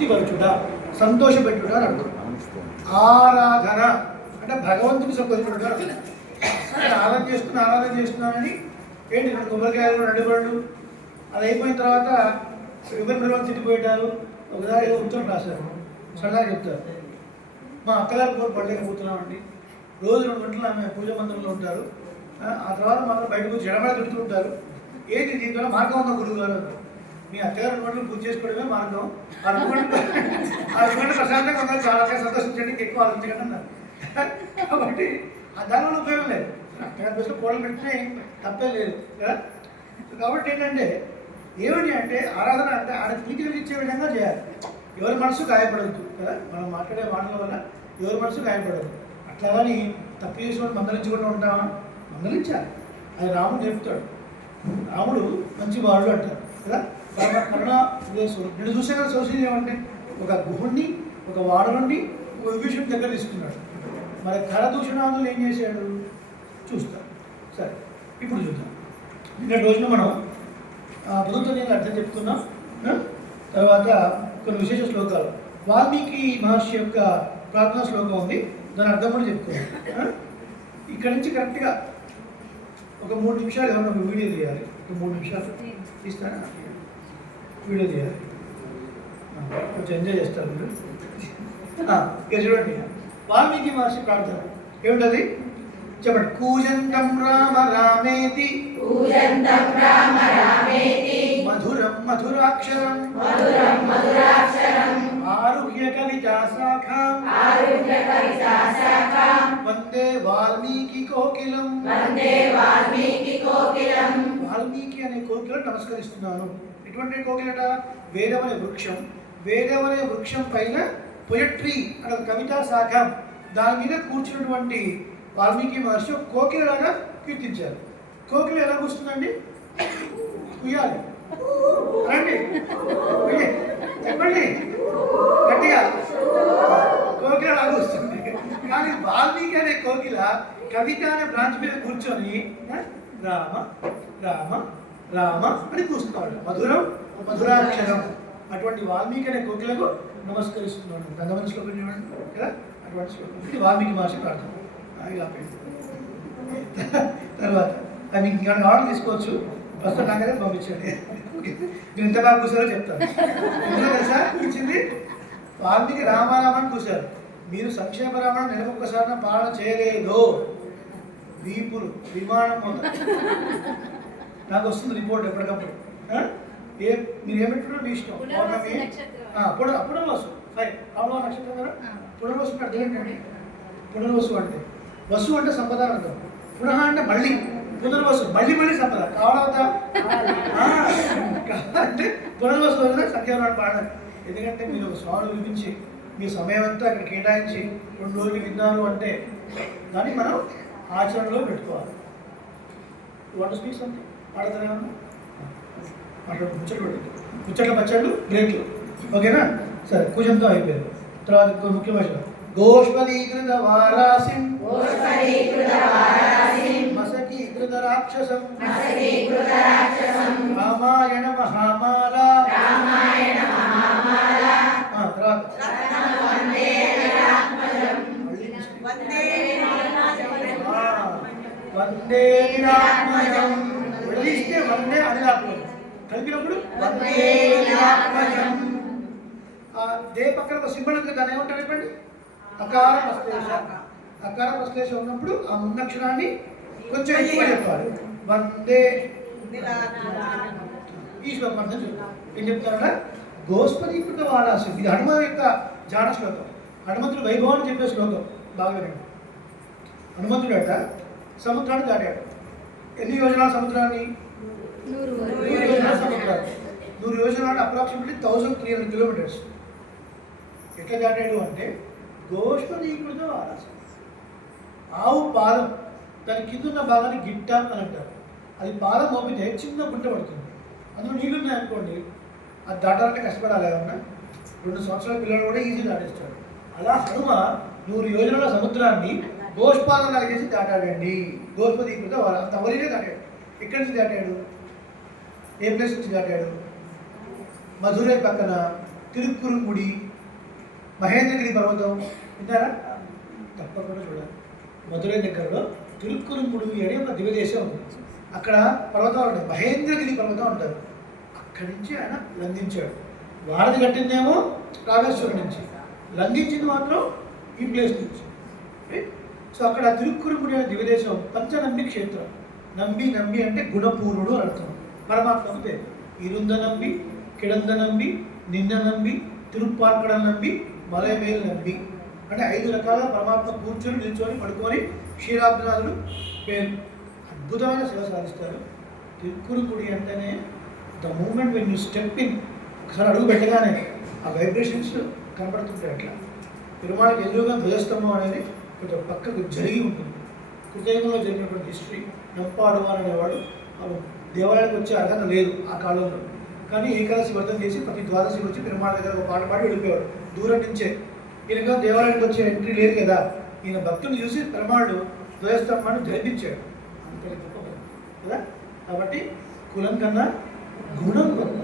తృప్తిపరచుట, సంతోషపెట్టుట అని అర్థం. ఆరాధన అంటే భగవంతుని సంతోషపెట్టుట. ఆరాధన చేస్తున్నానని ఏంటి 2 కొబ్బరికాయలు 2 పళ్ళు అది అయిపోయిన తర్వాత ఎవరి తిట్టిపోయేటారు. ఒకసారి ఏదో ఉత్తరం రాశారు, సరదాగా చెప్తారు, మా అక్కగారు కూడా పడలేకపోతున్నామండి, రోజు 2 గంటలు ఆమె పూజ మందిరంలో ఉంటారు, ఆ తర్వాత మాత్రం బయటకు వచ్చి ఎడమడ తిడుతుంటారు. ఏంటి దీంట్లో మార్గం ఉందా గురువు గారు అన్నారు. మీ అక్కగారు 2 గంటలు పూజ చేసుకోవడమే మార్గం, ఆ 2 గంటలు ప్రశాంతంగా ఉండాలి, చాలా సంతోషించండి, ఎక్కువ ఆలోచించండి అన్నారు. కాబట్టి దానివల్ల ఉపయోగం లేదు. అక్కగారి దృష్టిలో కోడలు పెట్టినా తప్పే లేదు కదా. కాబట్టి ఏంటంటే ఏమిటి అంటే ఆరాధన అంటే ఆయన ప్రీతి కలిగించే విధంగా చేయాలి. ఎవరి మనసు గాయపడవద్దు కదా, మనం మాట్లాడే మాటల వల్ల ఎవరి మనసు గాయపడదు. అట్లా కానీ తప్పు చేసిన మందలించకుండా ఉంటామా? మందలించాలి. అది రాముడు చెప్తాడు. రాముడు మంచి వాడు అంటారు కదా. కరుణ నేను చూసే కదా సోషల్ ఏమంటే ఒక గుహుణ్ణి ఒక వాడనుండి ఒక విభీషణ దగ్గర తీసుకున్నాడు. మరి కరదూషణాదులు ఏం చేశాడు చూస్తాడు. సరే, ఇప్పుడు చూద్దాం. నిన్నటి రోజున మనం బుధంతో నేను అర్థం చెప్తున్నాం. తర్వాత కొన్ని విశేష శ్లోకాలు, వాల్మీకి మహర్షి యొక్క ప్రార్థనా శ్లోకం ఉంది, దాని అర్థం కూడా చెప్పుకున్నాం. ఇక్కడి నుంచి కరెక్ట్గా ఒక 3 నిమిషాలు ఏమన్నా ఒక వీడియో తీయాలి. ఒక 3 నిమిషాలు తీస్తాను, వీడియో తీయాలి, కొంచెం ఎంజాయ్ చేస్తారు మీరు. ఇక చూడండి, వాల్మీకి మహర్షి ప్రార్థన ఏమిటది చెప్పండి. కూజంతం రామ రామేతి మధురం మధురాక్షరం ఆరుహ్య కవితా శాఖాం వందే వాల్మీకి కోకిలం. వాల్మీకి అనే కోకిలను నమస్కరిస్తున్నాను. ఎటువంటి కోకిలట? వేదమనే వృక్షం. వేదమనే వృక్షం పైన పొయట్రీ అనే కవితా శాఖ, దాని మీద కూర్చున్నటువంటి వాల్మీకి మహర్షి కోకిలలాగా కీర్తించారు. కోకిల ఎలా కూర్చుందండి? కుయ్యాలి రండి, చెప్పండి గట్టిగా. కోకిల ఎలా కూర్చుంది. కానీ వాల్మీకి అనే కోకిల కవిత అనే బ్రాంచ్ మీద కూర్చొని రామ రామ రామ అని కూర్చున్నాడు. మధురం మధురాక్షరం. అటువంటి వాల్మీకి అనే కోకిలకు నమస్కరిస్తున్నాడు. గంగవని శ్లోకం చూడండి కదా, అటువంటి శ్లోకం. ఇది వాల్మీకి మహర్షి ప్రార్థన. తర్వాత అది మీకు ఇంకా ఆర్డర్ తీసుకోవచ్చు, ప్రస్తుతం నాకైతే పంపించండి. మీరు ఎంత బాగా కూర్చారో చెప్తాను. ఎందుకు తెలుసా ఇచ్చింది? వాల్మీకి రామారామని కూర్చారు. మీరు సంక్షేమ రామాయణ నెలకొక్కసారి పాలన చేయలేదు. వీపులు విమానం నాకు వస్తుంది రిపోర్ట్ ఎప్పటికప్పుడు. మీరు ఏమిటో మీ ఇష్టం. పౌర్ణమి పునర్వసు ఫైన్ రాముల నక్షత్రం కదా. పునర్వసు అంటే అర్థం పునర్వసు అంటే వసు అంటే సంపద అర్థం. పునః అంటే మళ్ళీ, పునర్వసు మళ్ళీ మళ్ళీ సంపద కావడం అంటే పునర్వసు సంఖ్యాలను పాడాలి. ఎందుకంటే మీరు ఒక స్వామి వినిపించి మీ సమయం అంతా అక్కడ కేటాయించి 2 రోజులు విన్నారు అంటే దాన్ని మనం ఆచరణలో పెట్టుకోవాలి. వాట్ స్పీక్స్ అంటే పాడతారా? మాట్లాడు, ముచ్చట్లు పెట్టు, ముచ్చట్ల పచ్చళ్ళు బ్రేక్లు, ఓకేనా? సరే, కూజంతో అయిపోయింది. తర్వాత ఇంకో ముఖ్యమైన గోష్పదీకృత వారాసిం మసకీకృత రాక్షసం రామాయణ మహామాల. తర్వాత వందే నిరాత్మజం. వెళ్ళిస్తే వందే అనిలాత్మజం, కలిపినప్పుడు వందే నిరాత్మజం. దే పక్కన ఒక సింబల్ ఉంది, దాన్ని ఏమంటారు చెప్పండి? అకార ప్రశ్లేష. అకార ప్రశ్లేష ఉన్నప్పుడు ఆ ముందక్షరాన్ని కొంచెం ఎక్కువ చెప్పాలి. వందే. ఈ శ్లోకం అర్థం చూద్దాం. ఏం చెప్తారా? గోస్పదీకృత వారాసి. ఇది హనుమ యొక్క జాన శ్లోకం, హనుమంతుడు వైభవాన్ని చెప్పే శ్లోకం. బాగా వినండి. హనుమంతుడు అట సముద్రాన్ని దాటాడు. ఎన్ని యోజనాల సముద్రాన్ని? 100 యోజనాల సముద్రాలు. 100 యోజనాలు అప్రాక్సిమేట్లీ 1300 కిలోమీటర్స్. ఎట్లా దాటాడు అంటే గోష్పదీకృత వారాసి. ఆవు పాదం దాని కింద ఉన్న భాగాన్ని గిట్ట అని అంటారు. అది పాదం మోపితే చిన్న గుంట పడుతుంది. అందులో నీళ్ళున్నాయి అనుకోండి, అది దాటాలంటే కష్టపడాలి. ఏమన్నా 2 సంవత్సరాల పిల్లలు కూడా ఈజీ దాటేస్తాడు. అలా హనుమ 100 యోజనాల సముద్రాన్ని గోష్పాదం కలిగేసి దాటాడండి. గోష్పదీకృత వారాసి. తవరినే దాటాడు. ఎక్కడి నుంచి దాటాడు? ఏ ప్లేస్ నుంచి దాటాడు? మధురై పక్కన తిరుక్కురుముడి, మహేంద్రగిరి పర్వతం విన్నారా? తప్పకుండా చూడాలి. మధురై దగ్గరలో తిరుక్కురుముడి అనే ఒక దివ్యదేశం ఉంది. అక్కడ పర్వతాలు ఉంటాయి, మహేంద్రగిరి పర్వతం అంటారు. అక్కడి నుంచి ఆయన లంఘించాడు. వారధి కట్టిందేమో రామేశ్వరం నుంచి, లంఘించింది మాత్రం ఈ ప్లేస్ నుంచి. సో అక్కడ తిరుక్కురుముడి అనే దివ్యదేశం పంచనంబి క్షేత్రం. నంబి అంటే గుణపూర్ణుడు అని అర్థం. పరమాత్మకు పేరు. ఇరుంద నంబి, కిడంద నంబి, నిన్న నంబి, తిరుప్పార్కడ నంబి, మలయమేలు నంబి అంటే 5 రకాల పరమాత్మ కూర్చొని నిల్చొని పడుకొని క్షీరాబ్దనాథుడు పేరు. అద్భుతమైన సేవ సాధిస్తారు. తిరుక్కురుముడి అంటేనే the moment when you step in, ఒకసారి అడుగు పెట్టగానే ఆ వైబ్రేషన్స్ కనపడుతుంటాయి. అట్లా తిరుమలకి ఎదురుగా ధ్వజస్తంభం అనేది కొంచెం పక్కకు జరిగి ఉంటుంది. కృతయుగంలో జరిగినటువంటి హిస్టరీ. నంపాడువాన్ అనేవాడు దేవాలయానికి వచ్చే అర్హత లేదు ఆ కాలంలో, కానీ ఏకాదశి వ్రతం చేసి ప్రతి ద్వాదశి వచ్చి తిరుమల దగ్గర ఒక పాట పాడి వెళ్ళిపోయాడు దూరం నుంచే. ఈయనగా దేవాలయానికి వచ్చే ఎంట్రీ లేదు కదా, ఈయన భక్తుని చూసి పెరుమాళ్ళు ధ్వజస్తంభాన్ని జరిపించాడు. అంత గొప్ప కదా. కాబట్టి కులం కన్నా గుణం గొప్ప.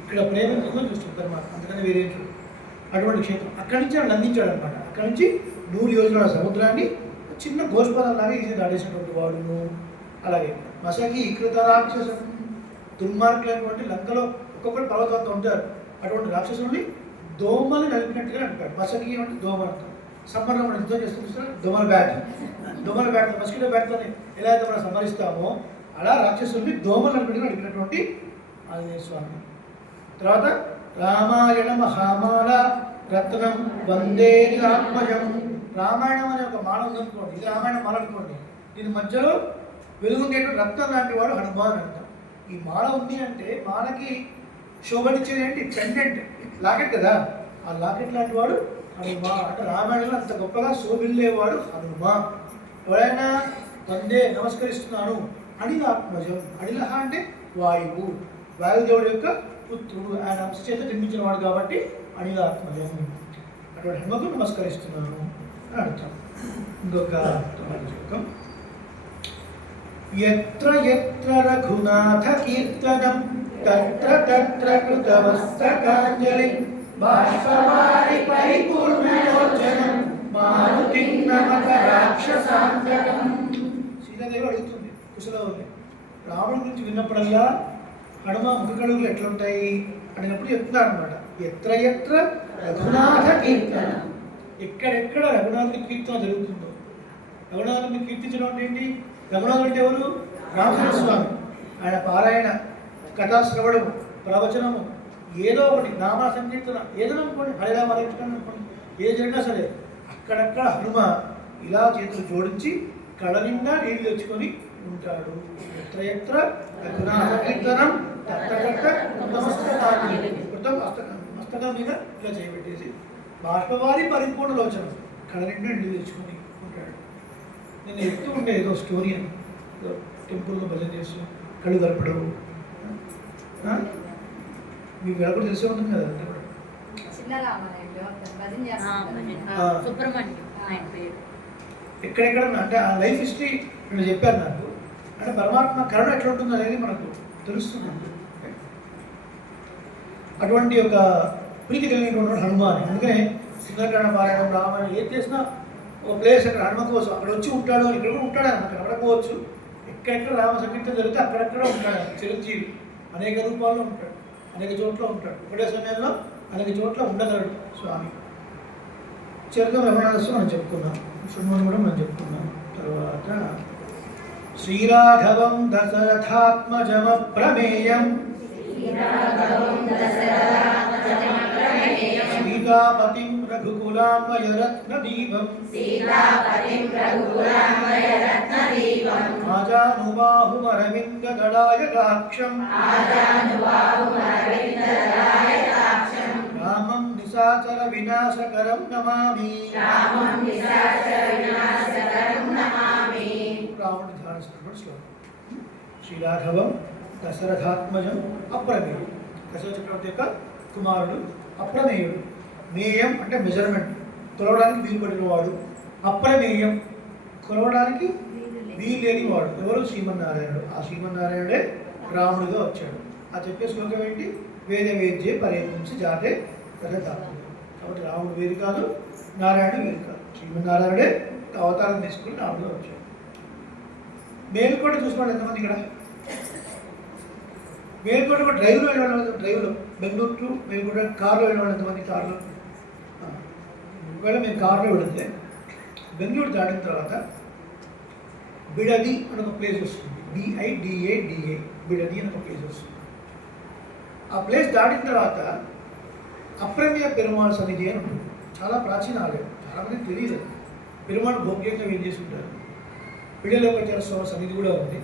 ఇక్కడ ప్రేమ ఉందో చూస్తుంది పెరుమాళ్ళు, అందుకని వేరేంటి అటువంటి క్షేత్రం. అక్కడి నుంచి ఆయన నందించాడు అనమాట. అక్కడి నుంచి 100 యోజనాల సముద్రాన్ని చిన్న గోష్పదంలాగా ఈజీ దాటేసినటువంటి వాడును. అలాగే మసకి కృత రాక్షసం, దుర్మార్గులైనటువంటి లంకలో ఒక్కొక్కటి పర్వతంతో ఉంటారు. అటువంటి రాక్షసుల్ని దోమలు నలిపినట్టుగా నడిపాడు. మసకి అంటే దోమ అర్థం. సమ్మర్లో మనం యుద్ధం చేస్తున్న దోమల బ్యాట్ మస్కిటో బ్యాట్తో ఎలా అయితే మనం సంహరిస్తామో అలా రాక్షసుల్ని దోమలు నలిపినట్టుగా నడిపినటువంటి ఆంజనేయ స్వామి. తర్వాత రామాయణ మహామాల రత్నం వందే ఆత్మజం. రామాయణం అనే ఒక మాల ఉందనుకోండి, ఇది రామాయణ మాల అనుకోండి, దీని మధ్యలో వెలుగుండేటువంటి రత్నం లాంటి వాడు హనుమాన్ అంటాం. ఈ మాల ఉంది అంటే మాలకి శోభనిచ్చేది ఏంటి? పెండెంట్, లాకెట్ కదా. ఆ లాకెట్ లాంటి వాడు హనుమ. అంటే రామాయణంలో అంత గొప్పగా శోభిల్లేవాడు హనుమ. ఎవరైనా వందే నమస్కరిస్తున్నాను అనిలాత్మజం. అనిలహ అంటే వాయువు, వాయుదేవుడు యొక్క పుత్రుడు, ఆయన అంశ చేత జన్మించిన వాడు కాబట్టి అనిలాత్మజం. అటువంటి హనుమకు నమస్కరిస్తున్నాను అని అర్థం. ఇంకొక శ్లోకం. యత్ర యత్ర రఘునాథ కీర్తనం తత్ర తత్ర కృతమస్తకాంజలి బాష్పవారి పరిపూర్ణలోచనం మారుతిం నమత రాక్షసాంతకం. సీతాదేవి అడుగుతుంది కుశలవుని. రాముడి గురించి విన్నప్పుడల్లా హనుమ ముఖకడుగులు ఎట్లుంటాయి అడిగినప్పుడు చెప్తున్నారు అనమాట. ఎత్ర ఎత్ర రఘునాథ కీర్తన, ఎక్కడెక్కడ రఘునాథుడి కీర్తన జరుగుతుందో. రఘునాథుడిని కీర్తించడం అంటే ఏంటి? రఘునాథుడు అంటే ఎవరు? రామచంద్ర స్వామి. ఆయన పారాయణ, కథాశ్రవణము, ప్రవచనము, ఏదో ఒకటి నామ సంకీర్తన ఏదైనా అనుకోండి, హరిరామ హరికృష్ణ అనుకోండి, ఏది జరిగినా సరే అక్కడక్కడ హనుమ ఇలా చేతులు జోడించి కళ నిండా నీళ్ళు తెచ్చుకొని ఉంటాడు. ఎత్ర ఎత్ర రఘునాథ కీర్తనం మస్తకం మీద ఇలా చేయబెట్టేసి బాష్పవారి పరిపూర్ణ లోచనం కళ నిండా నీళ్ళు తెచ్చుకొని ఉంటాడు. నేను ఎత్తు ఉండే ఏదో స్టోరీ అని, టెంపుల్లో భజన చేస్తూ కళ్ళు గడపడం మీకు ఎలా కూడా తెలిసే ఉంటుంది కదా. ఎక్కడెక్కడ అంటే ఆ లైఫ్ హిస్టరీ నేను చెప్పాను నాకు. అంటే పరమాత్మ కరుణ ఎట్లా ఉంటుంది అనేది మనకు తెలుస్తుంది. అటువంటి ఒక ప్రీతి కలిగినటువంటి హనుమాన్. అందుకనే సింగరణ పారాయణం, రామాయణం ఏది చేసినా ఒక ప్లేస్ అక్కడ హనుమ కోసం అక్కడ వచ్చి ఉంటాడు అని, ఇక్కడ కూడా ఉంటాడు అని అక్కడ కనపడకపోవచ్చు. ఎక్కడెక్కడ రామ సంకీర్తన జరిగితే అక్కడెక్కడ ఉంటాడు. చిరంజీవి అనేక రూపాల్లో ఉంటాడు, అనేక చోట్ల ఉంటాడు. ఒకటే సమయంలో అనేక చోట్ల ఉండగలడు స్వామి. చరిత్ర రమణాసు మనం చెప్పుకున్నాం, శృణ్మని కూడా మనం చెప్పుకున్నాం. తర్వాత శ్రీరాఘవం దశరథాత్మజమ ప్రమేయం సీతాపతిం రఘుకులాన్వయరత్నదీపం ఆజానుబాహుమరవిందదళాయతాక్షం రామం నిశాచర వినాశకరం నమామి. రాముడి ధ్యానిస్తున్నటువంటి శ్లోకం. శ్రీరాఘవం దశరథాత్మజం అప్రమేయం. దశరథ చక్రవర్తి యొక్క కుమారుడు, అప్రమేయుడు. మేయం అంటే మెజర్మెంట్, కొలవడానికి వీలు పడినవాడు. అప్రమేయం కొలవడానికి వీలేని వాడు. ఎవరు? శ్రీమన్నారాయణుడు. ఆ శ్రీమన్నారాయణుడే రాముడిగా వచ్చాడు. ఆ చెప్పే శ్లోకం ఏంటి? వేద వేద్యే పరేపుంసి జాతే జగద్ధాత్ముడు. కాబట్టి రాముడు వేరు కాదు, నారాయణుడు వేరు కాదు. శ్రీమన్నారాయణుడే అవతారం తీసుకుని రాముడు వచ్చాడు. మేలుకోట చూసుకోండి ఎంతమంది ఇక్కడ. మేలుకోట కూడా డ్రైవ్లో వెళ్ళిన డ్రైవ్లో బెంగళూరు టు మేలుకోట కార్లో వెళ్ళిన ఎంతమంది కార్లో. ఒకవేళ మేము కార్లో వెళితే బెంగళూరు దాటిన తర్వాత బిడది అని ఒక ప్లేస్ వస్తుంది. BIDADA బిడది అని ఒక ప్లేస్ వస్తుంది. ఆ ప్లేస్ దాటిన తర్వాత అప్రమేయ పెరుమాళ్ సన్నిధి అని ఉంటుంది. చాలా ప్రాచీన ఆలయం, చాలామంది తెలియదు. పెరుమాళ్ భోగ్యంగా ఏం చేసుకుంటారు. బిడలోపచార స్వామి సన్నిధి కూడా ఉంది.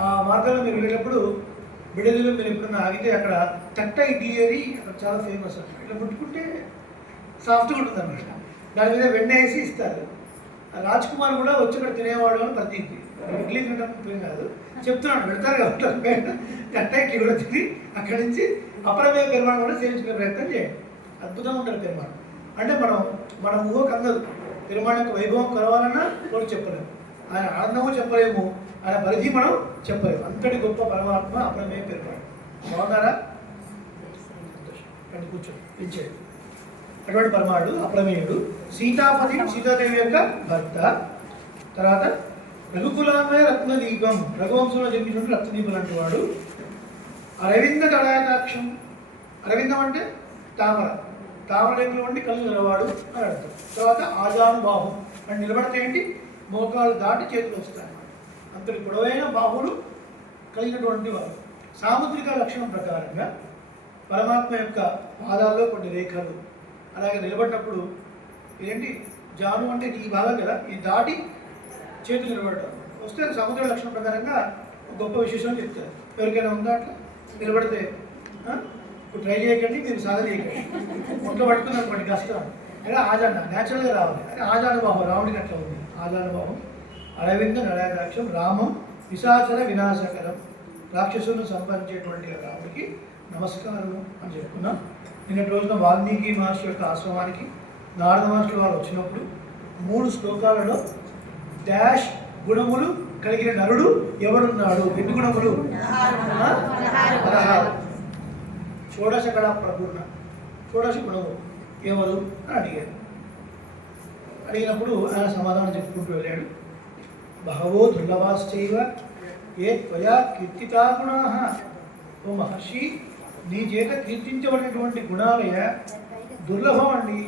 ఆ మార్గంలో మీరు వెళ్ళేటప్పుడు బిడలిలో మీరు ఎప్పుడన్నా ఆగితే అక్కడ తట్ట ఇడ్లీ అని అక్కడ చాలా ఫేమస్ అన్నమాట. ఇట్లా ముట్టుకుంటే సాఫ్ట్గా ఉంటుంది అన్నమాట. దాని మీద వెన్న వేసి ఇస్తారు. రాజ్ కుమార్ కూడా వచ్చి అక్కడ తినేవాడు అని ప్రతీతి. ఇడ్లీ తినడం కాదు చెప్తున్నాడు, పెడతారు కాబట్టి తట్ట ఇడ్లీ కూడా తిని అక్కడి నుంచి అప్రమేయ పెరుమాళ్ కూడా సేవించుకునే ప్రయత్నం చేయండి. అద్భుతంగా ఉంటారు పెరుమాళ్. అంటే మన ఊహకు అందదు. పెరుమాళ్ యొక్క వైభవం కలవాలన్నా కూడా చెప్పలేము, ఆయన ఆనందము చెప్పలేము, ఆయన పరిధి మనం చెప్పలేము. అంతటి గొప్ప పరమాత్మ అప్రమేయ పెరుమాళ్. బాగున్నారా? కానీ కూర్చోండి, పెంచేయండి. అటువంటి పరమాడు అప్రమేయుడు, సీతాపతి సీతాదేవి యొక్క భర్త. తర్వాత రఘుకులామే రత్నదీపం, రఘువంశంలో జన్మించినటువంటి రత్నదీపం లాంటి వాడు. అరవింద తడాయతాక్షం, అరవిందం అంటే తామర, తామర రేపులో ఉండి కళ్ళు నిలవాడు అని అర్థం. తర్వాత ఆజానుబాహు అని నిలబడితే ఏంటి, మోకాలు దాటి చేతులు వస్తాయి. అంతటి పొడవైన బాహువులు కలిగినటువంటి వారు. సాముద్రిక లక్షణం ప్రకారంగా పరమాత్మ యొక్క పాదాల్లో కొన్ని రేఖలు, అలాగే నిలబడినప్పుడు ఏంటి జాను అంటే ఈ భాగం కదా, ఇది దాటి చేతులు నిలబడటం వస్తే సముద్ర లక్షణం ప్రకారంగా గొప్ప విశేషం చెప్తారు. ఎవరికైనా ఉందా అట్లా నిలబడితే? ఇప్పుడు ట్రై చేయకండి, మీరు సాధన చేయకండి. ఒంట్లో పట్టుకుని అనుకోండి కష్టం. అలా ఆజాన న్యాచురల్గా రావాలి. అదే ఆజానుభావం రాముడికి అట్లా ఉంది. ఆజానుభావం అరవింద నడయాక్షం రామం పిశాచర వినాశకరం, రాక్షసులను సంహరించేటువంటి రాముడికి నమస్కారం అని చెప్పుకున్నాం. నిన్నటి రోజున వాల్మీకి మహర్షి యొక్క ఆశ్రమానికి నారద మహర్షులు వారు వచ్చినప్పుడు 3 శ్లోకాలలో డాష్ గుణములు కలిగిన నరుడు ఎవడున్నాడు? ఎన్ని గుణములు? 16. షోడశకళ ప్రపూర్ణ, షోడశ గుణములు ఎవరు అని అడిగాడు. అడిగినప్పుడు ఆయన సమాధానం చెప్పుకుంటూ వెళ్ళాడు. బహవో దుర్లభాశ్చైవ ఏ త్వయా కీర్తితా గుణాః. ఓ మహర్షి, నీ చేత కీర్తించబడినటువంటి గుణాలయ దుర్లభం అండి.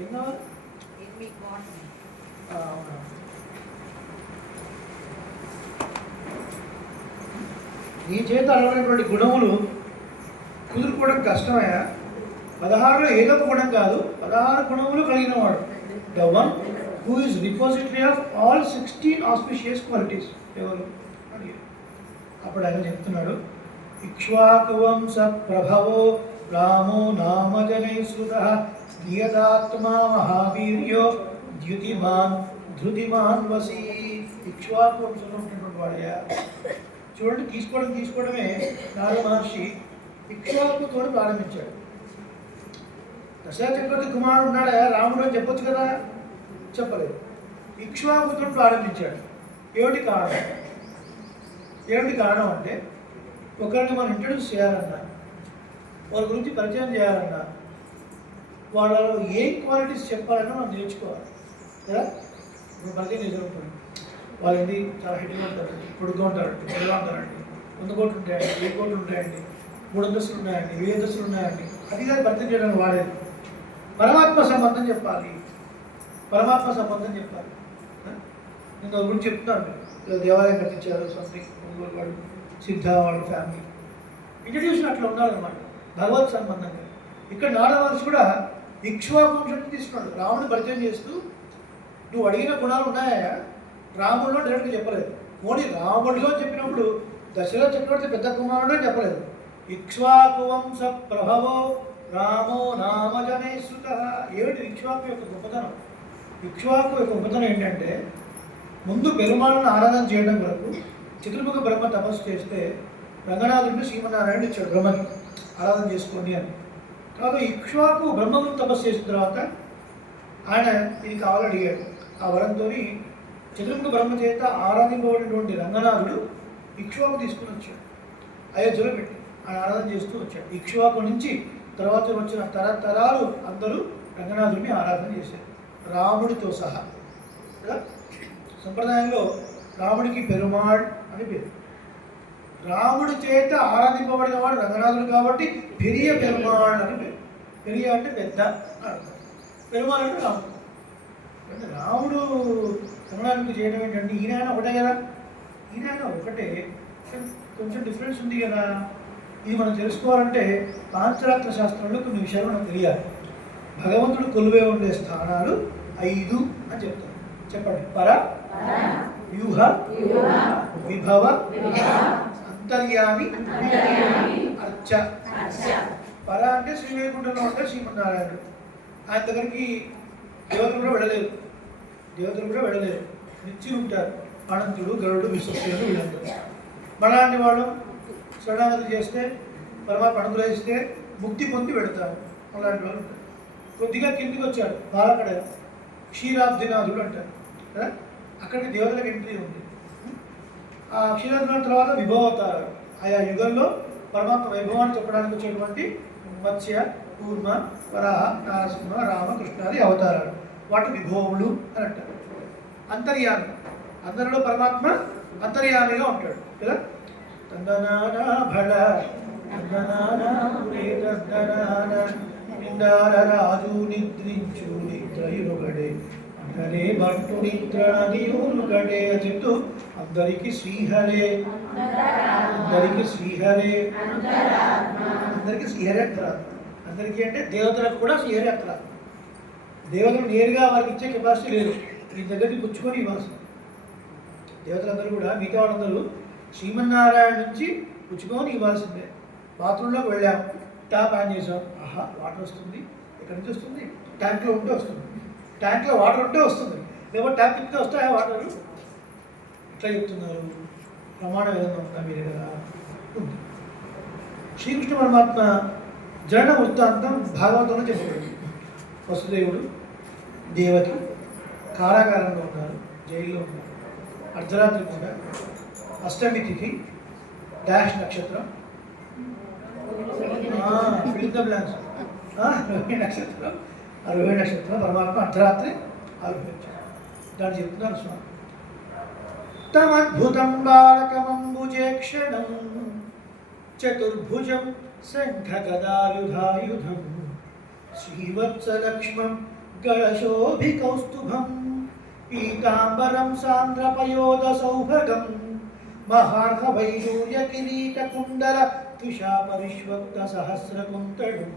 ఏం కావాలి? నీ చేత అలవైనటువంటి గుణములు కుదురుకోవడం కష్టమయ్యా. 16లో ఏదో ఒక గుణం కాదు, 16 గుణములు కలిగిన వాడు. The one who is repository of all 16 auspicious qualities. ఎవరు అడిగారు. అప్పుడు ఆయన చెప్తున్నాడు, ఇక్ష్వాకువంశ ప్రభవో రామో నామజనై సుతః నియతాత్మా మహావీర్యో ద్యుతిమాన్ ధృతిమాన్ వసీ. ఇక్ష్వాకు వంశంలో ఉన్నటువంటి వాడయ్యా. చూడండి, తీసుకోవడమే నారద మహర్షి ఇక్ష్వాకుతో ప్రారంభించాడు. దశరథ చక్రవర్తి కుమారుడు ఉన్నాడా రాముడు అని చెప్పొచ్చు కదా, చెప్పలేదు. ఇక్ష్వాకుతో ప్రారంభించాడు. ఏమిటి కారణం అంటే ఒకరిని మనం ఇంట్రడ్యూస్ చేయాలన్నా, వారి గురించి పరిచయం చేయాలన్నా, వాళ్ళలో ఏం క్వాలిటీస్ చెప్పాలన్నా మనం నేర్చుకోవాలి కదా. ఇప్పుడు పరిచయం చేసినప్పుడు వాళ్ళు ఏంటి చాలా హెడ్గా ఉంటారండి, పొడుగ్గా ఉంటారండి, పొడుగా ఉంటారండి, 100 కోట్లు ఉంటాయండి, 1000 కోట్లు ఉంటాయండి, 3 అంతస్తులు ఉన్నాయండి, 1000 అంతస్తులు ఉన్నాయండి. అది కాదు పరిచయం చేయడానికి వాడేది. పరమాత్మ సంబంధం చెప్పాలి. నేను వాళ్ళ గురించి చెప్తున్నాను. దేవాలయం కట్టించారు, సంథింగ్ వాడు సిద్ధ వాళ్ళ ఫ్యామిలీ ఇంట్రడ్యూషన్ అట్లా ఉండాలన్నమాట, భగవత్ సంబంధంగా. ఇక్కడ నారద మహర్షి కూడా ఇక్ష్వాకు వంశాన్ని తీసుకున్నాడు. రాముడు పరిచయం చేస్తూ నువ్వు అడిగిన గుణాలు ఉన్నాయా రాముడిలో డైరెక్ట్గా చెప్పలేదు. మోడీ రాముడిలో చెప్పినప్పుడు దశరథ చక్రవర్తి పెద్ద కుమారుడు అని చెప్పలేదు. ఇక్ష్వాకు వంశ ప్రభవో రామో నామజనే శ్రుతః. ఏమిటి ఇక్ష్వాకు యొక్క గొప్పతనం? ఇక్ష్వాకు యొక్క గొప్పతనం ఏంటంటే, ముందు పెరుమాళను ఆరాధన చేయడం వరకు చతుర్ముఖ బ్రహ్మ తపస్సు చేస్తే రంగనాథుడిని శ్రీమన్నారాయణ ఇచ్చాడు బ్రహ్మని ఆరాధన చేసుకోండి అని. కాబట్టి ఇక్ష్వాకు బ్రహ్మను తపస్సు చేసిన తర్వాత ఆయన ఇది కావాలని అడిగాడు. ఆ వరంతో చతుర్ముఖ బ్రహ్మ చేత ఆరాధింపబడినటువంటి రంగనాథుడు ఇక్ష్వాకు తీసుకుని వచ్చాడు. అయోధ్యలో పెట్టి ఆయన ఆరాధన చేస్తూ వచ్చాడు. ఇక్ష్వాకు నుంచి తర్వాత వచ్చిన తరతరాలు అందరూ రంగనాథుడిని ఆరాధన చేశారు, రాముడితో సహా కదా. సంప్రదాయంలో రాముడికి పెరుమాళ్ అని పేరు. రాముడి చేత ఆరాధింపబడిన వాడు రంగనాథుడు కాబట్టి పెరియ పెరుమాళ్ అని పేరు. పెరియ అంటే పెద్ద అర్థం, పెరుమాళ్ అంటే రాముడు. అంటే రాముడు రంగనాథుడికి చేయడం ఏంటంటే ఈయన ఒకటే కదా, ఈయన ఒకటే, కొంచెం డిఫరెన్స్ ఉంది కదా. ఇది మనం తెలుసుకోవాలంటే పాంచరాత్ర శాస్త్రంలో కొన్ని విషయాలు మనకు తెలియాలి. భగవంతుడు కొలువే ఉండే స్థానాలు 5 అని చెప్తారు. చెప్పండి. పర, వ్యూహ, విభవ, అంతర్యామి, అర్చ. పర అంటే శ్రీవైకుంఠంలో ఉంటే శ్రీమన్నారాయణుడు. ఆయన దగ్గరికి దేవతలు కూడా వెళ్ళలేరు, నిత్యం ఉంటారు. అనంతుడు, గరుడు, విశ్వసేనుడు వీళ్ళందరూ. మనలాంటి వాళ్ళు శరణాగతి చేస్తే పరమాత్మ అనుగ్రహిస్తే ముక్తి పొంది పెడతారు. అలాంటి వాళ్ళు ఉంటారు. కొద్దిగా కిందికి వచ్చాడు బాలకడ క్షీరాబ్దినాథుడు అంటారు కదా, అక్కడికి దేవతలకు ఎంట్రీ ఉంది. ఆ క్షీరాబ్దినాథ్ తర్వాత విభవతారు. ఆయా యుగంలో పరమాత్మ వైభవాన్ని చెప్పడానికి వచ్చేటువంటి మత్స్య, కూర్మ, వరాహ, నరసింహ, రామ, కృష్ణాది అవతారాలు, వాటి విభవములు అని అంటారు. అంతర్యామి, అందరిలో పరమాత్మ అంతర్యామిగా ఉంటాడు కదా. తందనానా భళ తందనానా తందనాన నిందార రాజు నిద్రించు నిద్రయుగడే అందరే భట్టు నిద్రనదియులుగడే చెప్తూ అందరికి శ్రీహరే, అందరికి శ్రీహరే, అందరికి శ్రీహరే అంతరాత్మ. అందరికీ అంటే దేవతలకు కూడా శ్రీహరే అంతరాత్మ. దేవతలు నేరుగా వారికి ఇచ్చే కెపాసిటీ లేదు, ఈ దగ్గరికి పుచ్చుకొని ఇవ్వాల్సింది. దేవతలందరూ కూడా మిగతా వాళ్ళందరూ శ్రీమన్నారాయణ నుంచి పుచ్చుకొని ఇవ్వాల్సిందే. బాత్రూంలోకి వెళ్ళాం, ట్యాప్ ఆన్ చేసాం, ఆహా వాటర్ వస్తుంది. ఎక్కడి నుంచి వస్తుంది? ట్యాంక్లో ఉంటే వస్తుంది. ట్యాంక్లో వాటర్ ఉంటే వస్తుంది, లేకపోతే ట్యాప్ తిప్పితే వస్తాయా వాటరు? ఎట్లా చెప్తున్నారు? ప్రమాణ విధంగా ఉందా మీరు కదా ఉంది. శ్రీకృష్ణ పరమాత్మ జనన వృత్తాంతం భాగవతంలో చెప్పబడింది. వసుదేవుడు, దేవకి కారాగారంలో ఉన్నారు, జైల్లో ఉన్నారు. అర్ధరాత్రి పూట, అష్టమి తిథి, డాష్ నక్షత్రం, ఫిల్ ద బ్లాంక్స్, రోహిణి నక్షత్రం. ఆ రోహిణి నక్షత్రం పరమాత్మ అర్ధరాత్రి ఆవిర్భవించారు. దాన్ని చెప్తున్నారు స్వామి. తమద్భుతం బాలకమంబుజేక్షణం చతుర్భుజం శంఖగదాయుధాయుధం శ్రీవత్సలక్ష్మం గళశోభికౌస్తుభం పీతాంబరం సాంద్రపయోద సౌభగం మహార్హవైడూర్య కిరీట కుండల తుషాపరిష్వక్త సహస్రకుంతళం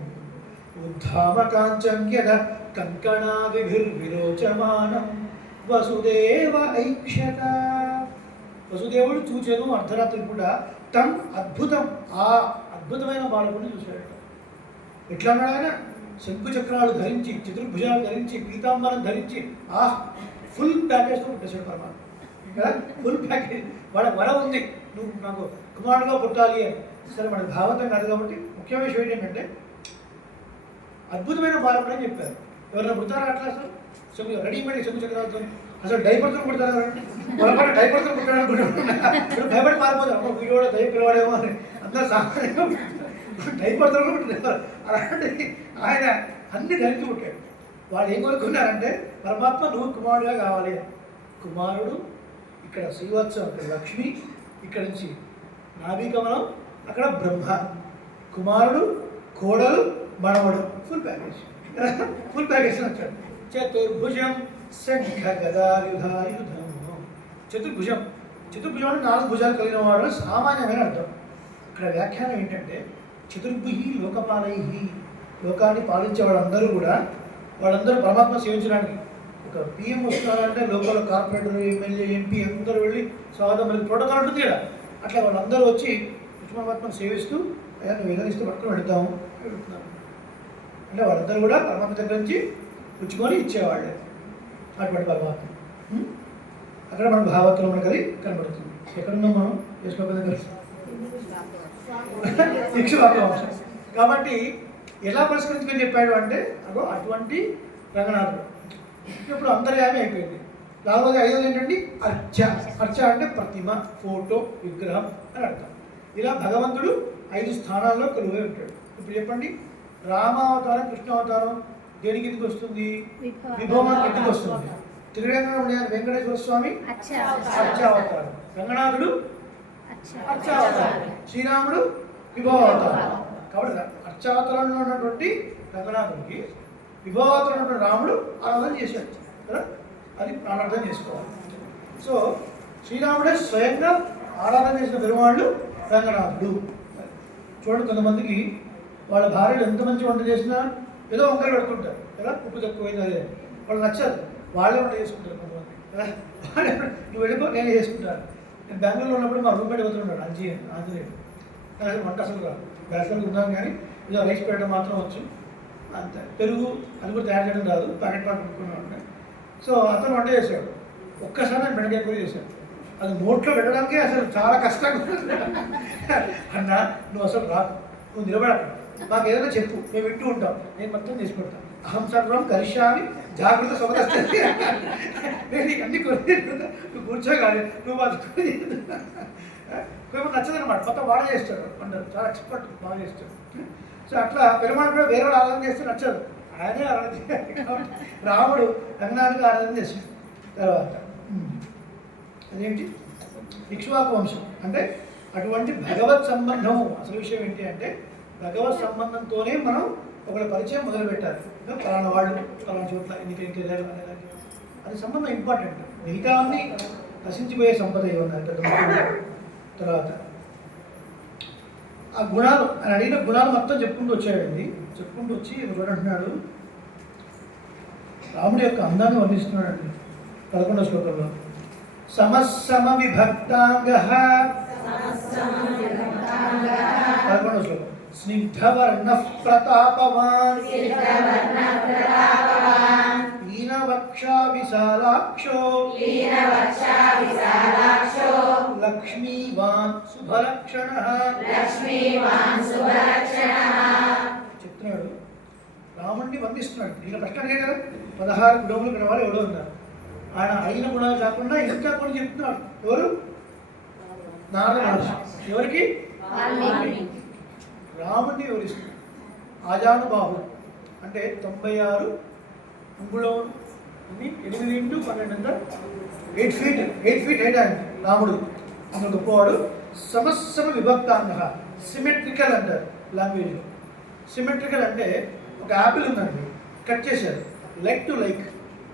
ఉద్ధామ కాంచంగ్యద కంకణాదిభిర్విరోచమానం వసుదేవ ఐక్షత. వసుదేవుడు చూచెను అర్ధరాత్రి కూడా తమ్ అద్భుతం, ఆ అద్భుతమైన బాలకుడిని చూశాడు. ఎట్లా అన్నాడు ఆయన? శంకు చక్రాలు ధరించి, చతుర్భుజాలు ధరించి, పీతాంబరం ధరించి, ఫుల్ ప్యాకేజ్తో పుట్టేశాడు పరమాత్మ కదా. Full package. వాళ్ళ వరం ఉంది, నువ్వు నాకు కుమారుడుగా పుట్టాలి అని. సరే మన భాగవతం కాదు కాబట్టి ముఖ్యమైన విషయం ఏంటంటే అద్భుతమైన బాలకుడు అని చెప్పారు. ఎవరైనా పుడతారా అట్లా? అసలు శంకు రెడీమేడ్ శంకు చక్రాలతో అసలు డైపర్తో పుడతారా? పొరపాటు డైపర్తో పుట్టాడు అనుకుంటున్నా. భయపడి మారిపోతారు, అమ్మ వీడు కూడా దయ పిలవాడేమో అని అందరూ సామాన్యంగా డైపర్తో కూడా పుట్టారు. అలాంటి ఆయన అన్ని ధరించి పుట్టాడు. వాళ్ళు ఏం కోరుకున్నారంటే పరమాత్మ నువ్వు కుమారుడుగా కావాలి. కుమారుడు ఇక్కడ శ్రీవత్సం, ఇక్కడ లక్ష్మి, ఇక్కడ నుంచి నాభికమలం, అక్కడ బ్రహ్మ. కుమారుడు, కోడలు, మనవడు, ఫుల్ ప్యాకేజ్. ఫుల్ ప్యాకేజ్ వచ్చాడు. చతుర్భుజం శంఖ గదాయుధాయుధం. చతుర్భుజం, చతుర్భుజం అంటే 4 భుజాలు కలిగిన వాడు సామాన్యమైన అర్థం. ఇక్కడ వ్యాఖ్యానం ఏంటంటే చతుర్భుజి లోకపాలై, లోకాన్ని పాలించే వాళ్ళందరూ కూడా వాళ్ళందరూ పరమాత్మ సేవించడానికి. ఒక పిఎం వస్తున్నారంటే లోకల్ కార్పొరేటర్, ఎమ్మెల్యే, ఎంపీ అందరూ వెళ్ళి స్వాగతం మనకి ప్రోటోకాల్ ఉంటుంది కదా, అట్లా వాళ్ళందరూ వచ్చి కృష్ణ పరమాత్మను సేవిస్తూ అయ్యా నువ్వు ఏదైనా పట్టుకుని వెళ్తాము వెళ్తున్నాను అంటే వాళ్ళందరూ కూడా పరమాత్మ దగ్గర నుంచి పుచ్చుకొని ఇచ్చేవాళ్ళే. అటువంటి పరమాత్మ అక్కడ మన భాగవతంలో మనకు అది కనబడుతుంది. ఎక్కడున్నాం మనం? చేసుకోక దగ్గర ఇక్ష్వాకు వంశం కాబట్టి ఎలా పరిష్కరించుకొని చెప్పాడు అంటే అగో అటువంటి రంగనాథుడు. ఇప్పుడు అంతర్యామి అయిపోయింది. 4వది 5వది ఏంటండి? అర్చ. అర్చ అంటే ప్రతిమ, ఫోటో, విగ్రహం అని అర్థం. ఇలా భగవంతుడు 5 స్థానాల్లో కొలువై ఉంటాడు. ఇప్పుడు చెప్పండి, రామావతారం కృష్ణావతారం దేనికి కిందకి వస్తుంది? విభవానికి కిందకి వస్తుంది. త్రివేంద్ర వెంకటేశ్వర స్వామి అర్చావతారం, రంగనాథుడు అర్చావతారం, శ్రీరాముడు విభవావతారం. కాబట్టి అర్చావతారంలో ఉన్నటువంటి రంగనాథుడికి విభవావతారంలో ఉన్నటువంటి రాముడు ఆరాధన చేశాడు కదా, అది ప్రాణార్థం చేసుకోవాలి. సో శ్రీరాముడే స్వయంగా ఆరాధన చేసిన పెరుమాళ్ళు రంగనాథుడు. చూడండి, కొంతమందికి వాళ్ళ భార్యలు ఎంత మంచి వంట చేసినా ఏదో వంకలు పెడుతుంటారు కదా, ఉప్పు తక్కువైంది అదే వాళ్ళు నచ్చదు, వాళ్ళే వంట చేసుకుంటారు కొంతమంది కదా. వాళ్ళే నువ్వు వెళ్ళిపో నేను చేసుకుంటాను. నేను బెంగళూరులో ఉన్నప్పుడు మా రూమ్మేట్ అవుతున్నాడు ఆంజనేయుడు. నాకు వంట అసలు రాదు, బ్యాచిలర్గా ఉన్నాను కానీ ఏదో రైస్ పెట్టడం మాత్రం వచ్చు అంతే. పెరుగు అది కూడా తయారు చేయడం రాదు, ప్యాకెట్ పాటు పెట్టుకున్నాను. సో అతను వంట చేశాడు. ఒక్కసారి నేను బెండకాయ కూర చేశాను. అది నోట్లో పెట్టడానికి అసలు చాలా కష్టంగా అన్న నువ్వు అసలు రాదు, నువ్వు నిలబడక, మాకు ఏదైనా చెప్పు, మేము వింటూ ఉంటాం, నేను మొత్తం చేసి పెడతాను. అహం సర్వం కరిష్యామి జాగ్రత్త సొగదస్తే నేను నీకు అన్ని కొన్ని నువ్వు కూర్చోగాలి, నువ్వు బతుకు. కొంచెం నచ్చదనమాట, మొత్తం వాడ చేస్తాడు అందరు, చాలా ఎక్స్పర్ట్, బాగా చేస్తాడు. సో అట్లా పెరుమాడు కూడా వేరే వాళ్ళు ఆరాధన చేస్తే నచ్చదు, ఆయనే ఆరాధన చేయాలి. కాబట్టి రాముడు రంగనాథుడికి ఆరాధన చేశాడు. తర్వాత అదేంటి ఇక్ష్వాకు వంశం అంటే అటువంటి భగవత్ సంబంధం. అసలు విషయం ఏంటి అంటే భగవత్ సంబంధంతోనే మనం ఒకళ్ళ పరిచయం మొదలు పెట్టాలి. పలానా వాళ్ళు పలానా చోట్ల ఇంటికి వెళ్ళాలి అనేదానికి అది సంబంధం ఇంపార్టెంట్. మిగతా అన్ని నశించిపోయే సంపద ఏమన్నారు పెద్ద. తర్వాత ఆ గుణాలు అని అడిగిన గుణాలు మొత్తం చెప్పుకుంటూ వచ్చాడండి. చెప్పుకుంటూ వచ్చి అంటున్నాడు, రాముడి యొక్క అందాన్ని వర్ణిస్తున్నాడండి 11వ శ్లోకంలో. సమస్సమ విభక్తాంగ 11వ శ్లోకం. స్నిగ్ధవర్ణ ప్రతాపవాన్ పీనవక్షా విశాలాక్షో లక్ష్మీవాన్ శుభలక్షణః. చెప్తున్నాడు, రాముడిని వర్ణిస్తున్నాడు. ఈయన ప్రశ్న అడిగాడు కదా, 16 గుణములు గల వాళ్ళు ఎవడో ఉన్నారు. ఆయన అయిన గుణాలు కాకుండా ఇంకా కొన్ని చెప్తున్నాడు. ఎవరు? నారద మహర్షి. ఎవరికి? రాముడిని వివరిస్తున్నాడు. ఆజానుబాహుడు అంటే 96 అంగుళం, 8 ఇంటూ 12 8 ఫీట్ హైట్ ఆయన రాముడు. అందులో గొప్పవాడు. సమస్సమ విభక్తాంగ, సిమెట్రికల్ అంటారు లాంగ్వేజ్లో. సిమెట్రికల్ అంటే ఒక యాపిల్ ఉందండి, కట్ చేశారు లైక్ టు లైక్.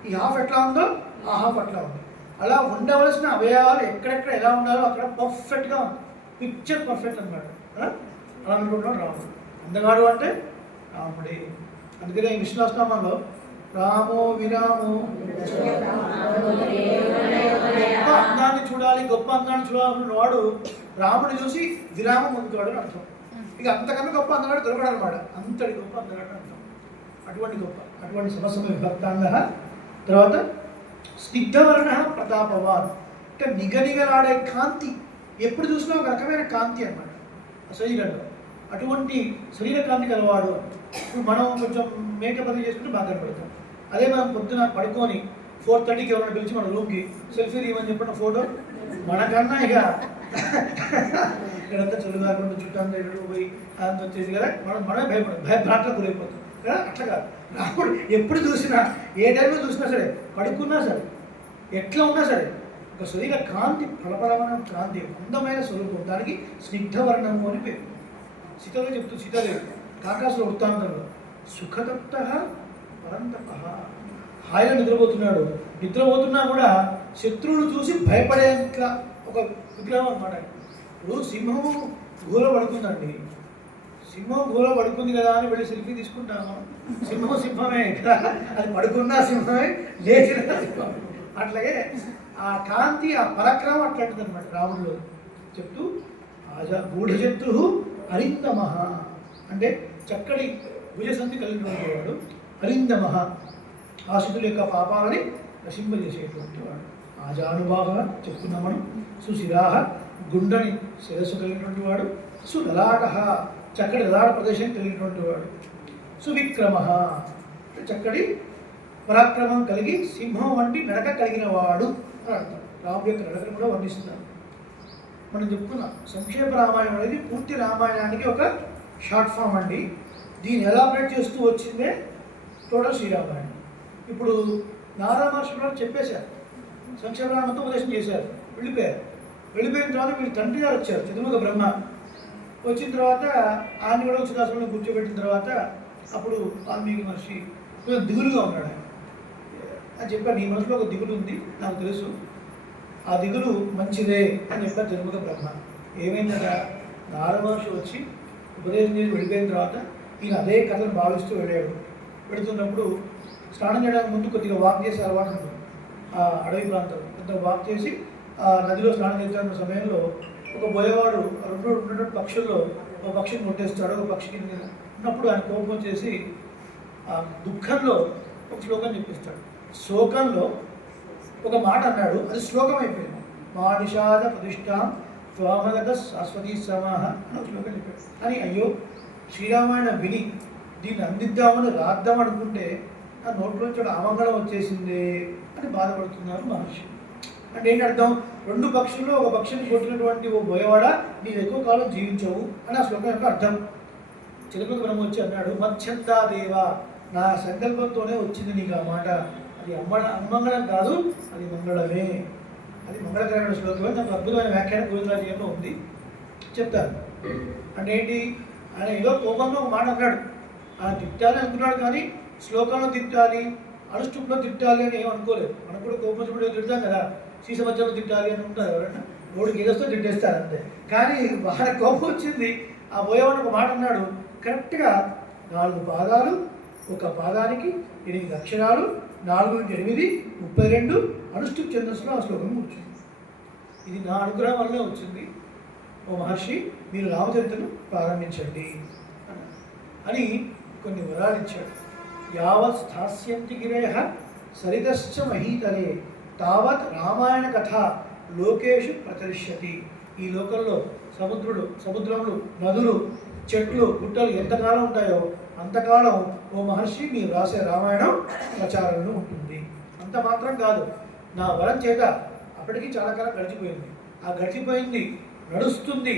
ఈ హాఫ్ ఎట్లా ఉందో ఆ హాఫ్ అట్లా ఉంది. అలా ఉండవలసిన అవయవాలు ఎక్కడెక్కడ ఎలా ఉండాలో అక్కడ పర్ఫెక్ట్గా ఉంది. పిక్చర్ పర్ఫెక్ట్ అనమాట. అలా అనుకుంటున్నాడు రాముడు. అందగాడు అంటే రాముడే. అందుకనే ఈ విష్ణునామంలో రామో విరామో, గొప్ప అందాన్ని చూడాలి, గొప్ప అందాన్ని చూడాలన్న వాడు రాముడిని చూసి విరామం పొందుతాడు అని అర్థం. ఇక అంతకన్నా గొప్ప అందగాడు దొరకడు అనమాట. అంతటి గొప్ప అందగాడు అర్థం. అటువంటి సమస్య విభక్తాంగ. తర్వాత స్నిగ్ధవర్ణ ప్రతాపవాన్ అంటే నిగనిగలాడే కాంతి, ఎప్పుడు చూసినా ఒక రకమైన కాంతి అన్నమాట శరీరంలో. అటువంటి శరీర కాంతి కలవాడు. ఇప్పుడు మనం కొంచెం మేకప్ అది చేసుకుంటే బాగా కనపడతాం. అదే మనం పొద్దున పడుకొని 4:30కి ఎవరైనా పిలిచి మన రూమ్కి సెల్ఫీ తీయమని చెప్పిన ఫోటో మనకన్నా ఇక ఇక్కడంతా చదువు కాకుండా చుట్టాంతా ఎక్కడ పోయి అదంతా వచ్చేసి కదా మనమే భయభ్రాంతకు గురైపోతాం కదా. అట్లా కాదు, రాముడు ఎప్పుడు చూసినా ఏ టైంలో చూసినా సరే, పడుకున్నా సరే, ఎట్లా ఉన్నా సరే ఒక శరీర కాంతి, ఫలపడమైన కాంతి, అందమైన స్వరూపం. దానికి స్నిగ్ధవర్ణము అని పేరు. సీతలో చెప్తూ సీతాదేవి కాకాసుల వృత్తాంతంలో సుఖదత్త పరంతప, హాయిగా నిద్రపోతున్నాడు. నిద్రపోతున్నా కూడా శత్రువులు చూసి భయపడేంత ఒక విగ్రహం అనమాట. ఇప్పుడు సింహము గుహలో పడుకుందండి. సింహం గుహలో పడుకుంది కదా అని వెళ్ళి సెల్ఫీ తీసుకుంటాము. సింహమే కదా, అది పడుకున్నా సింహమే, లేచిన సింహం. అట్లాగే ఆ కాంతి, ఆ పరాక్రమం అట్లాంటిది అనమాట రాముడిలో. చెప్తూ గూఢశత్రు అరిందమ అంటే చక్కటి భుజసంధి కలిగినటువంటి వాడు. అరిందమ ఆశితుల యొక్క పాపాలని నశింపజేసేటువంటి వాడు. ఆజానుభావ చెప్తున్నాం మనం. సుశిరాహ గుండని శిరస్సు కలిగినటువంటి వాడు. సులలాట చక్కటి లలాట ప్రదేశం కలిగినటువంటి వాడు. సువిక్రమ చక్కటి పరాక్రమం కలిగి సింహం వంటి నడక కలిగిన వాడు అని అర్థం. రాముడి యొక్క నడకను కూడా వర్ణిస్తున్నాడు. మనం చెప్పుకున్నాం సంక్షేప రామాయణం అనేది పూర్తి రామాయణానికి ఒక షార్ట్ ఫామ్ అండి. దీన్ని ఎలాబరేట్ చేస్తూ వచ్చిందే టోటల్ శ్రీరామాయణం. ఇప్పుడు నారద మహర్షి గారు చెప్పేశారు, సంక్షేపరామంతా ఉపదేశం చేశారు, వెళ్ళిపోయిన తర్వాత వీళ్ళు తండ్రి గారు వచ్చారు, చతుర్ముఖ బ్రహ్మ. వచ్చిన తర్వాత ఆయన కూడా ఉచితాశ్రమంలో కూర్చోబెట్టిన తర్వాత అప్పుడు వాల్మీకి మహర్షి కొంచెం దిగులుగా ఉన్నాడు. ఆయన అని చెప్పాను, నీ మనసులో ఒక దిగులు ఉంది నాకు తెలుసు, ఆ దిగులు మంచిదే అని చెప్పారు చతుర్ముఖ బ్రహ్మ. ఏమైందట, నారద మహర్షి వచ్చి ఉపదేశం చేసి వెళ్ళిపోయిన తర్వాత ఈయన అదే కథను భావిస్తూ వెళ్ళాడు. వెళుతున్నప్పుడు స్నానం చేయడానికి ముందు కొద్దిగా వాక్ చేసే అలవాటు ఉంటుంది ఆ అడవి ప్రాంతం. కొద్దిగా వాక్ చేసి ఆ నదిలో స్నానం చేస్తున్న సమయంలో ఒక బోయవాడు రెండు పక్షుల్లో ఒక పక్షిని కొట్టేస్తాడు. ఒక పక్షికి ఉన్నప్పుడు ఆయన కోపం వచ్చేసి ఆ దుఃఖంలో ఒక శ్లోకం చెప్పిస్తాడు. శ్లోకంలో ఒక మాట అన్నాడు, అది శ్లోకం అయిపోయింది. మా నిషాద ప్రతిష్టాం త్వామగత శాశ్వతీ సమాహ అని ఒక శ్లోకం చెప్పాడు. కానీ అయ్యో శ్రీరామాయణం విని దీన్ని అందిద్దామని రాద్దాం అనుకుంటే నా నోట్లోంచి అమంగళం వచ్చేసింది అని బాధపడుతున్నారు మహర్షి. అంటే ఏంటి అర్థం, రెండు పక్షుల్లో ఒక పక్షిని కొట్టినటువంటి ఓ బోయవాడ నీవు ఎక్కువ కాలం జీవించవు అని ఆ శ్లోకం యొక్క అర్థం. చిలకల బ్రహ్మ వచ్చి అన్నాడు, మత్స్యంతాదేవ, నా సంకల్పంతోనే వచ్చింది నీకు ఆ మాట, అది అమంగళం కాదు, అది మంగళమే, అది మంగళకరమైన శ్లోకమే. నాకు అద్భుతమైన వ్యాఖ్యానం గోవిందరాజీయంలో ఉంది, చెప్తాను. అంటే ఏంటి, ఆయన ఏదో కోపంలో ఒక మాట అన్నాడు, ఆయన తిట్టాలి అనుకున్నాడు, కానీ శ్లోకంలో తిట్టాలి, అనుష్ఠుప్లో తిట్టాలి అని ఏం అనుకోలేదు. మనం కూడా కోపం వచ్చినప్పుడు తిడతాం కదా, శ్రీసమధ్యంలో తిట్టాలి అని ఉంటారు, ఎవరైనా రోడ్డుకి ఏదొస్తే తిట్టేస్తారు అంతే. కానీ వాళ్ళ కోపం వచ్చింది, ఆ బోయవాడు ఒక మాట అన్నాడు, కరెక్ట్గా 4 పాదాలు, ఒక పాదానికి 8 అక్షరాలు, 4 × 8 32 అనుష్ఠుప్ ఛందస్సులో ఆ శ్లోకం కూర్చుంది. ఇది నా అనుగ్రహం వల్లనే వచ్చింది. ఓ మహర్షి, మీరు రామచరిత్రను ప్రారంభించండి అని కొన్ని వరాలు ఇచ్చాడు. యావత్ స్థాస్యంతి గిరేహ సరితశ్చ మహీతలే తావత్ రామాయణ కథ లోకేషు ప్రచరిష్యతి. ఈ లోకంలో సముద్రములు, నదులు, చెట్లు, గుట్టలు ఎంతకాలం ఉంటాయో అంతకాలం ఓ మహర్షి మీరు రాసే రామాయణం ప్రచారంలో ఉంటుంది. అంత మాత్రం కాదు, నా వరం చేత అప్పటికి చాలా కాలం గడిచిపోయింది, ఆ గడిచిపోయింది నడుస్తుంది,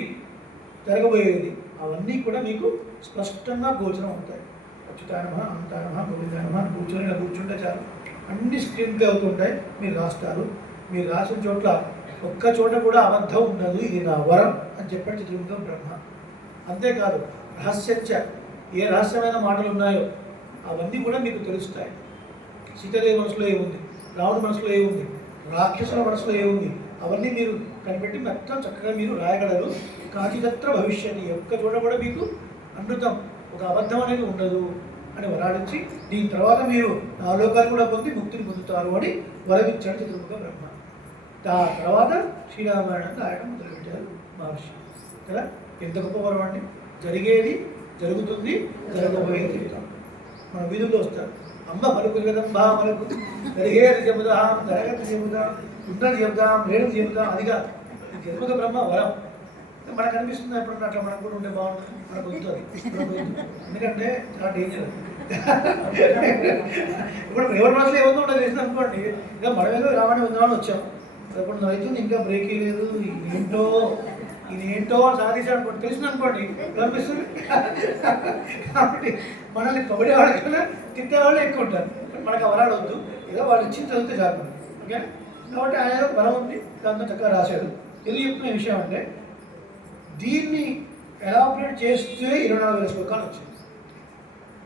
జరగబోయేది, అవన్నీ కూడా మీకు స్పష్టంగా గోచరం అవుతాయి. అచ్యుతానమః అనంతానమః గోవిందానమః కూర్చుంటే చాలు, అన్ని స్క్రీన్ అవుతుంటాయి, మీరు రాస్తారు. మీరు రాసిన చోట్ల ఒక్క చోట కూడా అబద్ధం ఉండదు, ఇది నా వరం అని చెప్పాడు చతుర్ముఖ బ్రహ్మ. అంతేకాదు, రహస్యంచ, ఏ రహస్యమైన మాటలు ఉన్నాయో అవన్నీ కూడా మీకు తెలుస్తాయి. సీతాదేవి మనసులో ఏముంది, రావణ మనసులో ఏముంది, రాక్షసుల మనసులో ఏముంది, అవన్నీ మీరు కనిపెట్టి మొత్తం చక్కగా మీరు రాయగలరు. కాచిదత్ర భవిష్యత్తు, ఒక్క చోట కూడా మీకు అమృతం, ఒక అబద్ధం అనేది ఉండదు అని వరాడించి, దీని తర్వాత మీరు 4 లోకాలు కూడా పొంది ముక్తిని పొందుతారు అని వరమిచ్చాడు చతుర్ముఖ బ్రహ్మ. ఆ తర్వాత శ్రీరామాయణాన్ని రాయడం మొదలుపెట్టారు మహర్షి కదా. ఎంత గొప్ప వరం అండి. జరిగేది జరుగుతుంది, జరగబోయేది మన వీధుల్లో వస్తారు, అమ్మ పలుకు కదమ్మా పలుకు, జరిగేది చెబుదాం, జరగదు చెబుదాం, ఉన్నది చెబుదాం, లేనిది చెబుదాం, అది కాదు. చతుర్ముఖ బ్రహ్మ వరం. మనకు అనిపిస్తుంది ఎప్పుడన్నా అట్లా మనం కూడా ఉంటే బాగుంటుంది, మనకు వస్తుంది. ఎందుకంటే చాలా డేంజర్. ఇప్పుడు ఎవరి మనసులో ఏమవుతుందో ఉండదు చేసింది అనుకోండి, ఇక మనమేదో రామాయణం ఉందామని వచ్చాం, ఇప్పుడు రైతుంది ఇంకా బ్రేక్ లేదు, ఇదేంటో సాధించాడు అనుకోండి, తెలిసింది అనుకోండి కనిపిస్తుంది. కాబట్టి మనల్ని పొగిడేవాళ్ళు కన్నా తిట్టేవాళ్ళు ఎక్కువ ఉంటారు. మనకు ఆ వరాలు వద్దు, ఏదో వాళ్ళు ఇచ్చి చదివితే చాలు. ఓకే, కాబట్టి ఆయన ఏదో వరం ఉంది, దాంతో చక్కగా రాశాడు. ఎందుకు చెప్తున్న విషయం అంటే, దీన్ని ఎలాబరేట్ చేస్తే 24,000 శ్లోకాలు వచ్చింది.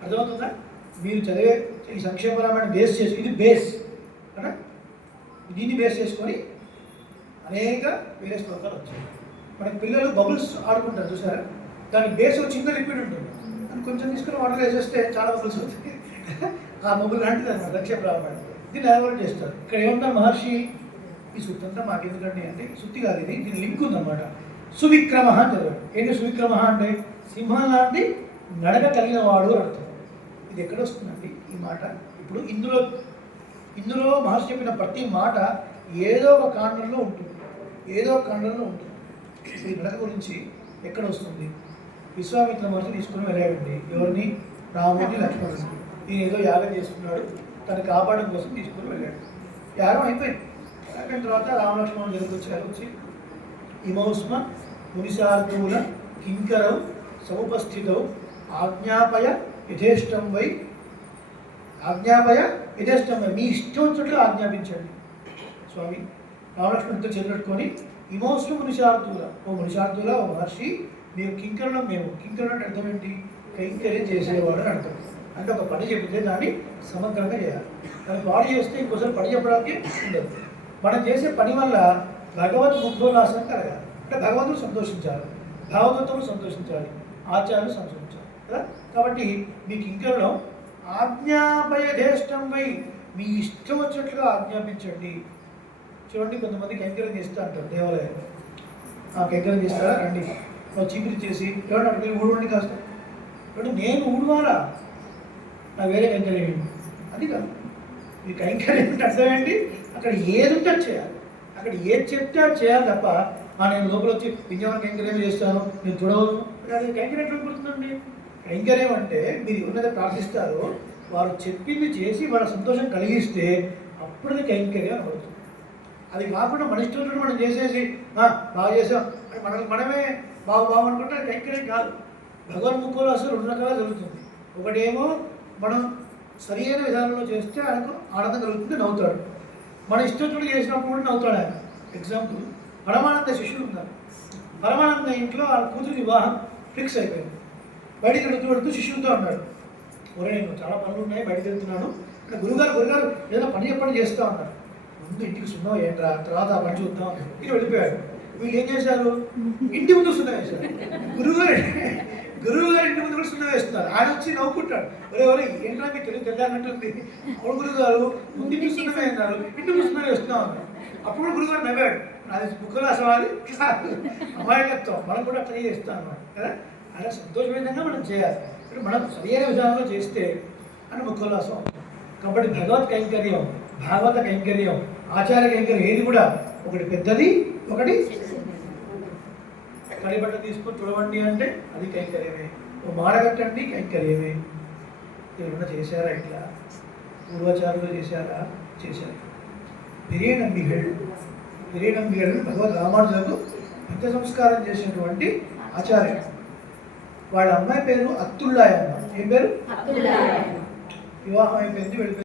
అర్థమవుతుందా? మీరు చదివే ఈ సంక్షేమ రామాయణ బేస్ చేసి, ఇది బేస్ కదా, దీన్ని బేస్ చేసుకొని అనేక వేరే శ్లోకాలు వచ్చాయి. మన పిల్లలు బబుల్స్ ఆడుకుంటారు చూసారా, దాని బేస్ చిన్న లిక్విడ్ ఉంటుంది, దాన్ని కొంచెం తీసుకుని వాటర్ వేసేస్తే చాలా బబుల్స్ అవుతాయి. ఆ బబుల్ లాంటిది అన్నమాట సంక్షేమ రామాయణం. దీన్ని ఎలాబరేట్ చేస్తారు. ఇక్కడ ఏముంటారు మహర్షి, ఈ సుత్తి అంతా మాకు ఎందుకండి అంటే, సుత్తి కాదు ఇది, దీని లింక్ ఉందన్నమాట. సువిక్రమ అని చదివాడు. ఏంటి సువిక్రమ అంటే, సింహం లాంటి నడక కలిగిన వాడు అని అర్థం. ఇది ఎక్కడ వస్తుందండి ఈ మాట? ఇప్పుడు ఇందులో మహర్షి చెప్పిన ప్రతి మాట ఏదో ఒక కాండంలో ఉంటుంది, ఈ నడక గురించి ఎక్కడ వస్తుంది? విశ్వామిత్ర మహర్షి తీసుకుని వెళ్ళాడండి. ఎవరిని? రాముడిని, లక్ష్మణుడిని. ఈయన ఏదో యాగం చేస్తున్నాడు, తను కాపాడడం కోసం తీసుకుని వెళ్ళాడు. యాగం అయిపోయింది. అయిపోయిన తర్వాత రామలక్ష్మణుడు దగ్గరికి వచ్చి ఇమౌస్మ మునిసార్దూల కింకరౌ సముపస్థితౌ ఆజ్ఞాపయ యథేష్టం వై, ఆజ్ఞాపయ యథేష్టం వై, మీ ఇష్టం వచ్చినట్లు ఆజ్ఞాపించండి. స్వామి రామలక్ష్మణుడితో చెల్లెట్టుకొని ఇమోస్టు మునిషార్థుల, ఓ మునిషార్థుల, ఓ మహర్షి, మీరు కింకరణం, మేము కింకరణం అంటే అర్థం ఏంటి? కైంకర్యం చేసేవాడు అని అర్థం. అంటే ఒక పని చెబితే దాన్ని సమగ్రంగా చేయాలి. దాన్ని పాడు చేస్తే ఇంకోసారి పని చెప్పడానికి ఉండదు. మనం చేసే పని వల్ల భగవత్ ముఖోల్లాసం కలగాలి. అంటే భగవంతుడు సంతోషించాలి, భాగవతంలో సంతోషించాలి, ఆచార్యులు సంతోషించాలి కదా. కాబట్టి మీ కింకరణం ఆజ్ఞాపయధేష్టం వై, మీ ఇష్టం వచ్చినట్లుగా ఆజ్ఞాపించండి. చూడండి, కొంతమంది కైంకర్యం చేస్తూ అంటారు దేవాలయంలో. కైంకర్యం చేస్తారా రండి, చీపిరి చేసి ఎవరు అక్కడ ఊడవండి కాస్త, అంటే నేను ఊడవాలా, నాకు వేరే కైంకర్యం ఏంటి? అది కాదు. మీ కైంకర్యం అంటే అర్థం ఏంటి? అక్కడ ఏది ఉంటే అది చేయాలి, అక్కడ ఏది చెప్తే అది చేయాలి తప్ప నేను లోపల వచ్చి విజ్ఞానం కైంకర్యం చేస్తాను, నేను చూడవను, అది కైంకర్యం ఎట్లా పడుతుందండి? కైంకర్యం అంటే మీరు ఉన్నది ప్రార్థిస్తారో వారు చెప్పింది చేసి వాళ్ళ సంతోషం కలిగిస్తే అప్పుడు అది కైంకర్యం పడుతుంది. అది కాకుండా మన ఇష్టం మనం చేసేసి బాగా చేసాం అని మనమే బాగు అనుకుంటే అది కైంకర్యం కాదు. భగవన్ముఖంలో అసలు రెండు రకాలుగా జరుగుతుంది. ఒకటేమో మనం సరి అయిన విధానంలో చేస్తే ఆయనకు ఆనందం కలుగుతుంది, నవ్వుతాడు. మన ఇష్టం చేసినప్పుడు కూడా నవ్వుతాడు ఆయన. ఎగ్జాంపుల్, పరమానంద శిష్యులు ఉన్నారు. పరమానంద ఇంట్లో వాళ్ళ కూతురు వివాహం ఫిక్స్ అయిపోయింది. బయటికి వెళుతూ శిష్యులతో అన్నాడు, ఒరే నేను చాలా పనులు ఉన్నాయి, బయటకు వెళ్తున్నాను, అంటే గురుగారు ఏదైనా పని చెప్పండి చేస్తా ఉన్నారు. ముందు ఇంటికి సున్నా ఏంట్రా, తర్వాత ఆ పని చూద్దాం ఇది వెళ్ళిపోయాడు. వీళ్ళు ఏం చేశారు? ఇంటి ముందు సున్నా వేశారు. గురువుగారు ఇంటి ముందు కూడా సున్నా వేస్తున్నారు. ఆయన వచ్చి నవ్వుకుంటాడు, ఒరే ఏంట్రా మీకు తెలియనట్టుంది, అప్పుడు గురుగారు ముందు ఇంటికి సున్నా వేస్తున్నారు, ఇంటి ముందు సున్నా వేస్తున్నాం అన్నారు. అప్పుడు గురుగారు నవ్వాడు, అది ముక్కలు అసలు అది అమాయకత్వం, మనం కూడా అట్లా చేస్తాం అన్నమాట కదా. అలా సంతోషమైనంగా మనం చేయాలి. అంటే మనం సరైన విధానంలో చేస్తే అని ముక్కలాసం. కాబట్టి భగవత్ కైంకర్యం, భాగవత కైంకర్యం, ఆచార్య కైంకర్యం ఏది కూడా ఒకటి పెద్దది, ఒకటి కడిబట్ట తీసుకొని చూడవండి అంటే అది కైంకర్యమే, మాడగట్టండి కైంకర్యమే. ఏమన్నా చేశారా? ఇట్లా పూర్వాచార్యులు చేశారా? చేశారు. పెరియ నంబిగళ్ళు భగవద్ రామానుజులకు అంత్య సంస్కారం చేసినటువంటి ఆచార్య. వాళ్ళ అమ్మాయి పేరు అత్తుల్లాయమ్మ. ఏం పేరు? వివాహం అయిపోయింది, వెళ్ళిపోయింది.